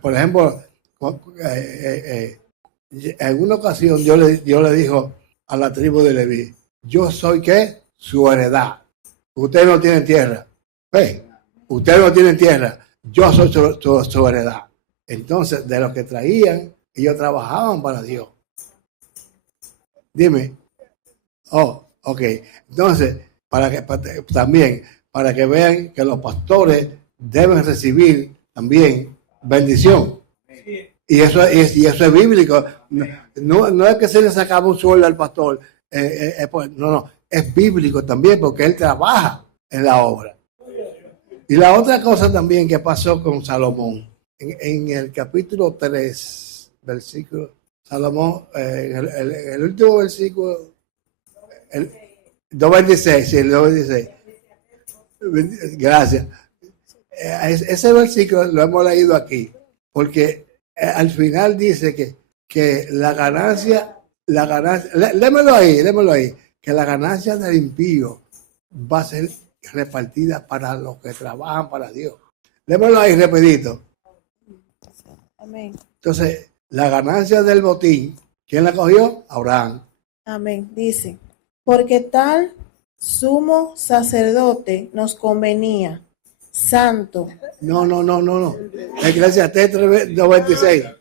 Por ejemplo, en una ocasión Dios le dijo a la tribu de Leví: yo soy ¿qué? Su heredad. Ustedes no tienen tierra. Ustedes no tienen tierra. Yo soy su heredad. Entonces, de lo que traían, ellos trabajaban para Dios. Dime. Oh, ok. Entonces, para que vean que los pastores deben recibir también bendición. Y eso es bíblico. No es que se le sacaba un sueldo al pastor. No. Es bíblico también porque él trabaja en la obra. Y la otra cosa también que pasó con Salomón. En el capítulo 3, versículo, Salomón, el último versículo, el 2.26, sí, el 2.26. Gracias. Ese versículo lo hemos leído aquí, porque al final dice que la ganancia, lémelo ahí, que la ganancia del impío va a ser repartida para los que trabajan para Dios. Lémelo ahí rapidito. Amén. Entonces, la ganancia del botín, ¿quién la cogió? Abraham. Amén. Dice, porque tal sumo sacerdote nos convenía, santo. No. Eclesiastés 2.26.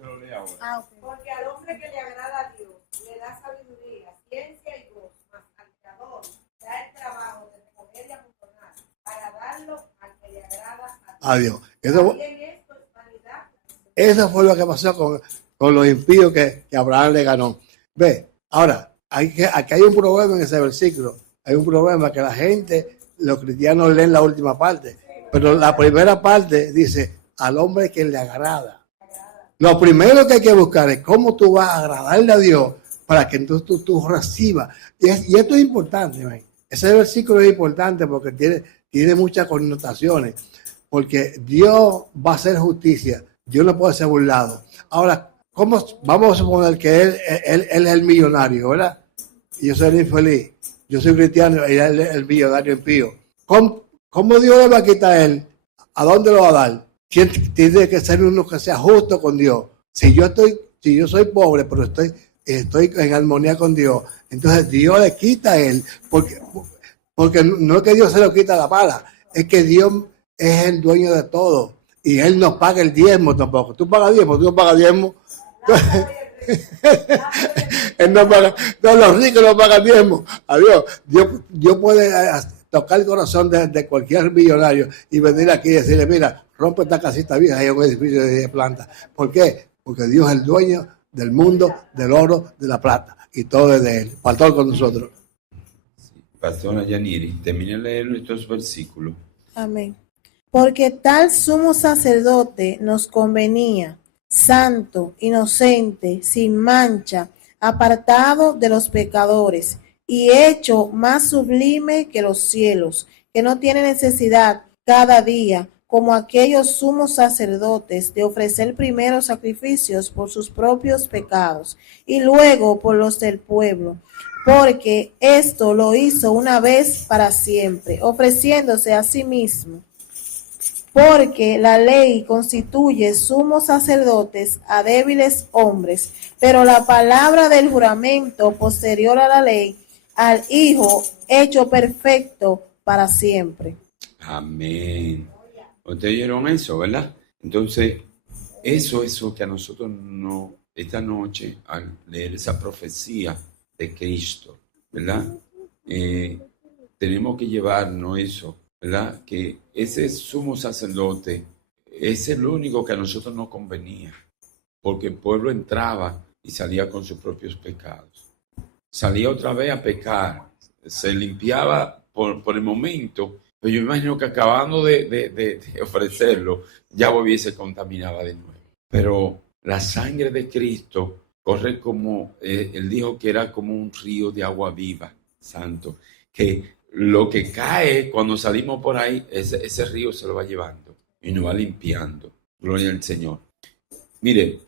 Porque al hombre que le agrada a Dios le da sabiduría, ciencia y voz, mas al Creador da el trabajo de recoger y amontonar para darlo al que le agrada a Dios. Eso fue lo que pasó con los impíos que Abraham le ganó. Ve, ahora, aquí hay un problema en ese versículo. Hay un problema que la gente, los cristianos leen la última parte, pero la primera parte dice, al hombre que le agrada. Lo primero que hay que buscar es cómo tú vas a agradarle a Dios para que entonces tú recibas. Y esto es importante, man. Ese versículo es importante porque tiene muchas connotaciones. Porque Dios va a hacer justicia. Dios no puede ser burlado. Ahora, vamos a suponer que él es el millonario, ¿verdad? Y yo soy el infeliz. Yo soy cristiano y él es el millonario impío. ¿Cómo Dios le va a quitar a él? ¿A dónde lo va a dar? Tiene que ser uno que sea justo con Dios. Si yo soy pobre, pero estoy en armonía con Dios, entonces Dios le quita a él, porque no es que Dios se lo quita a la mala, Es que Dios es el dueño de todo y Él no paga el diezmo tampoco. Tú pagas diezmo, tú no pagas diezmo. Él no paga, no, los ricos no pagan diezmo. Adiós. Dios puede tocar el corazón de cualquier millonario y venir aquí y decirle, mira, rompe esta casita vieja, hay un edificio de 10 plantas. ¿Por qué? Porque Dios es el dueño del mundo, del oro, de la plata, y todo es de Él. Pastor con nosotros. Pastora Yaniri, termina de leer estos versículos. Amén. Porque tal sumo sacerdote nos convenía, santo, inocente, sin mancha, apartado de los pecadores y hecho más sublime que los cielos, que no tiene necesidad cada día, como aquellos sumos sacerdotes, de ofrecer primero sacrificios por sus propios pecados y luego por los del pueblo, porque esto lo hizo una vez para siempre, ofreciéndose a sí mismo. Porque la ley constituye sumos sacerdotes a débiles hombres, pero la palabra del juramento posterior a la ley, al Hijo hecho perfecto para siempre. Amén. Ustedes oyeron eso, ¿verdad? Entonces, eso es lo que a nosotros no, esta noche, al leer esa profecía de Cristo, ¿verdad? Tenemos que llevarnos eso, ¿verdad? Que ese sumo sacerdote es el único que a nosotros nos convenía, porque el pueblo entraba y salía con sus propios pecados. Salía otra vez a pecar, se limpiaba por el momento, pero yo imagino que acabando de ofrecerlo, ya volviese contaminaba de nuevo. Pero la sangre de Cristo corre como, él dijo que era como un río de agua viva, santo, que lo que cae cuando salimos por ahí, ese río se lo va llevando y nos va limpiando. Gloria al Señor. Mire,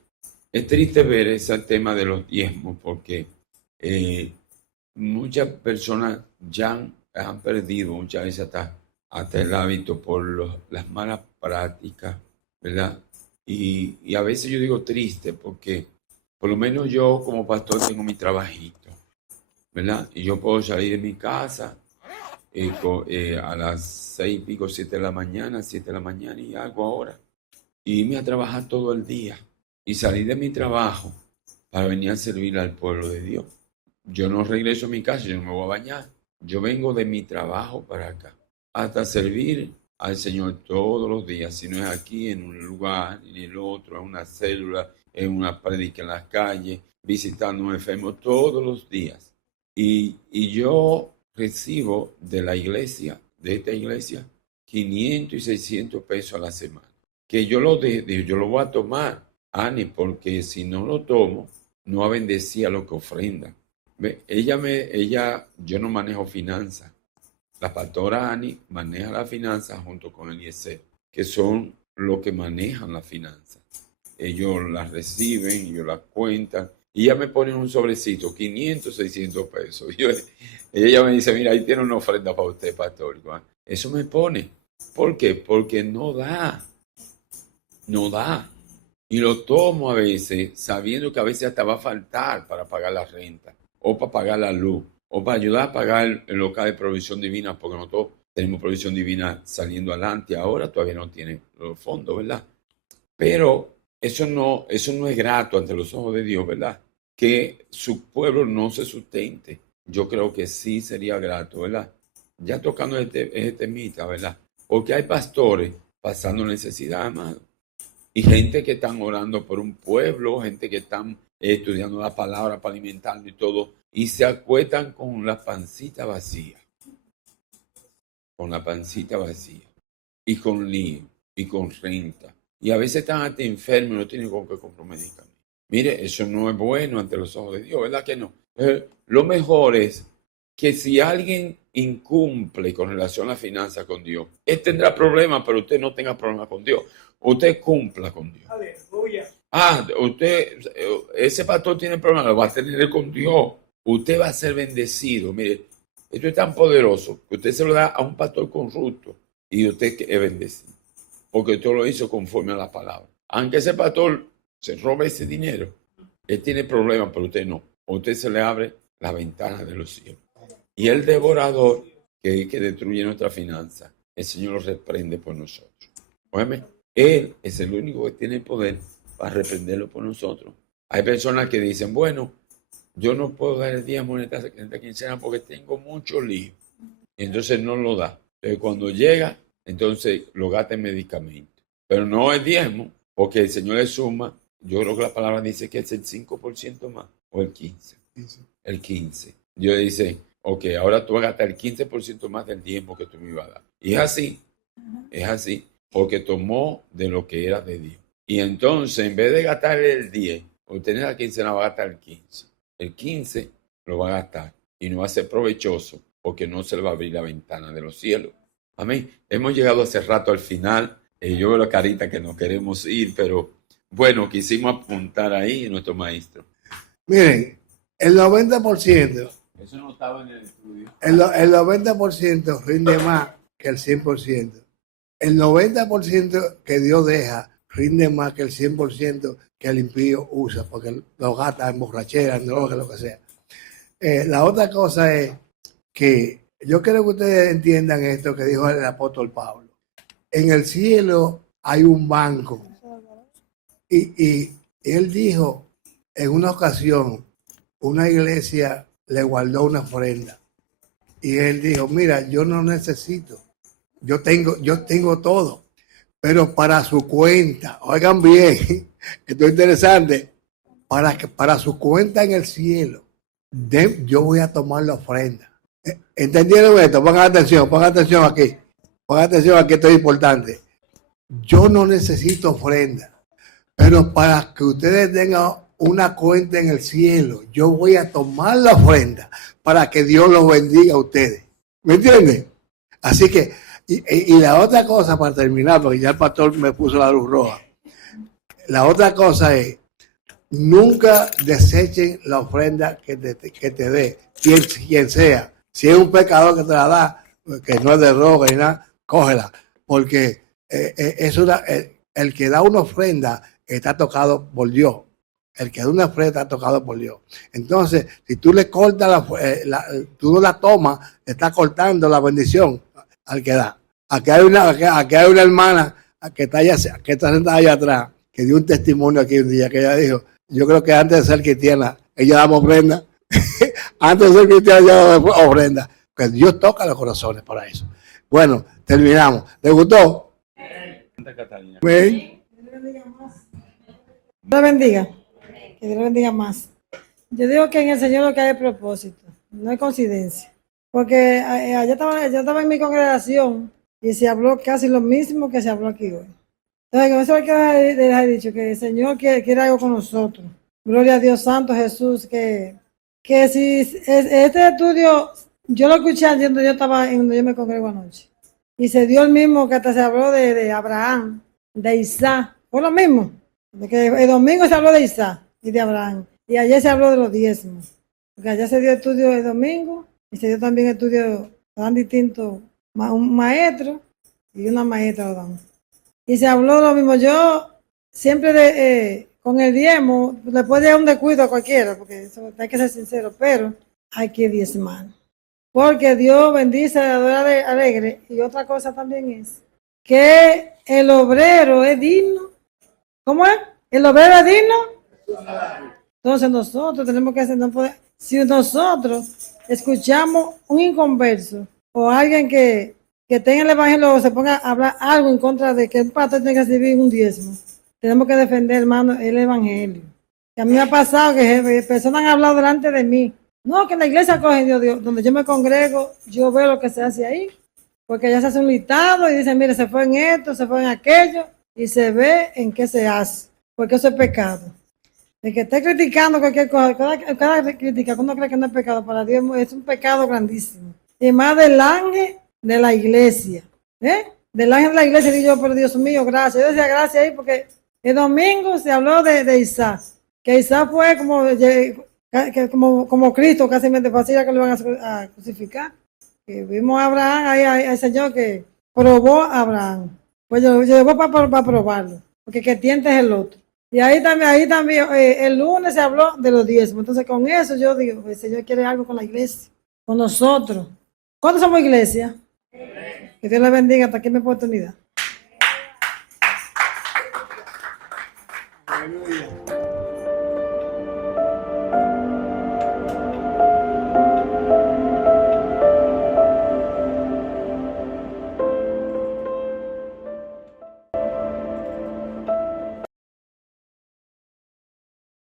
es triste ver ese tema de los diezmos porque muchas personas ya han perdido muchas veces hasta el hábito por las malas prácticas, ¿verdad? Y a veces yo digo triste porque por lo menos yo como pastor tengo mi trabajito, ¿verdad? Y yo puedo salir de mi casa a las 6:00, 7 de la mañana, 7 de la mañana y algo ahora. Y irme a trabajar todo el día y salir de mi trabajo para venir a servir al pueblo de Dios. Yo no regreso a mi casa, yo no me voy a bañar. Yo vengo de mi trabajo para acá, hasta servir al Señor todos los días, si no es aquí, en un lugar, en el otro, en una célula, en una prédica en las calles, visitando a un enfermo todos los días. Y yo recibo de la iglesia, de esta iglesia, 500 y 600 pesos a la semana. Que yo lo voy a tomar, Ani, porque si no lo tomo, no bendecía lo que ofrenda. Yo no manejo finanzas. La pastora Ani maneja las finanzas junto con Eliezer, que son los que manejan las finanzas. Ellos las reciben, ellos las cuentan, y ella me pone un sobrecito, 500, 600 pesos. Ella me dice, mira, ahí tiene una ofrenda para usted, pastor. Eso me pone. ¿Por qué? Porque no da. No da. Y lo tomo a veces, sabiendo que a veces hasta va a faltar para pagar la renta, o para pagar la luz, o para ayudar a pagar el local de provisión divina, porque nosotros tenemos provisión divina saliendo adelante ahora, todavía no tiene los fondos, ¿verdad? Pero eso no es grato ante los ojos de Dios, ¿verdad? Que su pueblo no se sustente. Yo creo que sí sería grato, ¿verdad? Ya tocando este temita, ¿verdad? Porque hay pastores pasando necesidad, amado. Y gente que están orando por un pueblo, gente que están estudiando la palabra para alimentarlo y todo, y se acuestan con la pancita vacía. Con la pancita vacía. Y con lío, y con renta. Y a veces están hasta enfermos y no tienen con qué comprar medicamentos. Mire, eso no es bueno ante los ojos de Dios, ¿verdad que no? Lo mejor es que si alguien incumple con relación a la finanza con Dios, él tendrá problemas, pero usted no tenga problemas con Dios. Usted cumpla con Dios. Aleluya. Ese pastor tiene problemas, lo va a tener con Dios. Usted va a ser bendecido. Mire, esto es tan poderoso que usted se lo da a un pastor corrupto y usted es bendecido. Porque usted lo hizo conforme a la palabra. Aunque ese pastor se robe ese dinero, él tiene problemas, pero usted no. A usted se le abre la ventana de los cielos. Y el devorador que destruye nuestra finanza, el Señor lo reprende por nosotros. Óyeme, Él es el único que tiene el poder para reprenderlo por nosotros. Hay personas que dicen, bueno, yo no puedo dar el diezmo en esta quincena porque tengo mucho lío. Y entonces no lo da. Entonces cuando llega, entonces lo gasta en medicamentos. Pero no es diezmo, porque el Señor le suma, yo creo que la palabra dice que es el 5% más, o el 15%. El 15%. Yo dice, ok, ahora tú vas a gastar el 15% más del diezmo que tú me ibas a dar. Y es así, porque tomó de lo que era de Dios. Y entonces, en vez de gastar el 10, usted en la quincena va a gastar el 15. El 15 lo va a gastar y no va a ser provechoso porque no se le va a abrir la ventana de los cielos. Amén. Hemos llegado hace rato al final. Yo veo la carita que no queremos ir, pero bueno, quisimos apuntar ahí en nuestro maestro. Miren, el 90%. Eso no estaba en el estudio. El 90% rinde más que el 100%. El 90% que Dios deja rinde más que el 100% que el impío usa, porque lo gasta en borrachera, en droga, lo que sea. La otra cosa es que yo quiero que ustedes entiendan esto que dijo el apóstol Pablo. En el cielo hay un banco. Y él dijo en una ocasión, una iglesia le guardó una ofrenda. Y él dijo, mira, yo no necesito. Yo tengo todo. Pero para su cuenta, oigan bien, esto es interesante, para su cuenta en el cielo, yo voy a tomar la ofrenda. ¿Entendieron esto? Pongan atención aquí. Pongan atención aquí, esto es importante. Yo no necesito ofrenda, pero para que ustedes tengan una cuenta en el cielo, yo voy a tomar la ofrenda para que Dios los bendiga a ustedes. ¿Me entienden? Así que, y la otra cosa para terminar, porque ya el pastor me puso la luz roja. La otra cosa es, nunca desechen la ofrenda que te dé, quien sea. Si es un pecador que te la da, que no es de droga ni nada, cógela, porque el que da una ofrenda está tocado por Dios. El que da una ofrenda está tocado por Dios. Entonces, si tú le cortas tú no la tomas, le estás cortando la bendición al que da. Aquí hay una hermana que está sentada allá atrás, que dio un testimonio aquí un día, que ella dijo, yo creo que antes de ser cristiana, ella daba ofrenda. Antes de ser cristiana, ella daba ofrenda. Que Dios toca los corazones para eso. Bueno, terminamos. ¿Les gustó? Amén. Dios la bendiga. Que Dios la bendiga más. Yo digo que en el Señor lo que hay es propósito, no hay coincidencia. Porque yo estaba en mi congregación y se habló casi lo mismo que se habló aquí hoy. Entonces, con eso es que les he dicho, que el Señor quiere algo con nosotros. Gloria a Dios Santo Jesús, que si este estudio, yo lo escuché ayer donde yo estaba, donde yo me congrego anoche. Y se dio el mismo que hasta se habló de Abraham, de Isaac. Fue lo mismo. De que el domingo se habló de Isaac y de Abraham. Y ayer se habló de los diezmos. Porque ayer se dio estudio el domingo y se dio también estudio tan distinto. Un maestro y una maestra lo dan. Y se habló de lo mismo. Yo siempre con el diezmo le puede dar un descuido a cualquiera, porque eso, hay que ser sincero, pero hay que diezmar. Porque Dios bendice a la dadora alegre. Y otra cosa también es que el obrero es digno. ¿Cómo es? ¿El obrero es digno? Entonces nosotros tenemos que hacer, si nosotros escuchamos un inconverso o alguien que tenga el evangelio o se ponga a hablar algo en contra de que un pastor tenga que recibir un diezmo, tenemos que defender, hermano, el evangelio. Que a mí me ha pasado que personas han hablado delante de mí. No, que en la iglesia coge Dios, donde yo me congrego, yo veo lo que se hace ahí, porque ya se hace un listado y dicen, mire, se fue en esto, se fue en aquello, y se ve en qué se hace, porque eso es pecado. De que esté criticando cualquier cosa, cada crítica que uno cree que no es pecado, para Dios es un pecado grandísimo. Y más del ángel de la iglesia, del ángel de la iglesia, digo yo, pero Dios mío, gracias. Yo decía gracias ahí porque el domingo se habló de Isaac, que Isaac fue como Cristo, casi me decía que lo iban a crucificar. Que vimos a Abraham, ahí al Señor que probó a Abraham. Pues yo llevó para probarlo, porque que tiente es el otro. Y ahí también el lunes se habló de los diezmos. Entonces con eso yo digo, el Señor quiere algo con la iglesia, con nosotros. ¿Cuántos somos iglesia? Que Dios le bendiga. Hasta aquí mi oportunidad. Aleluya.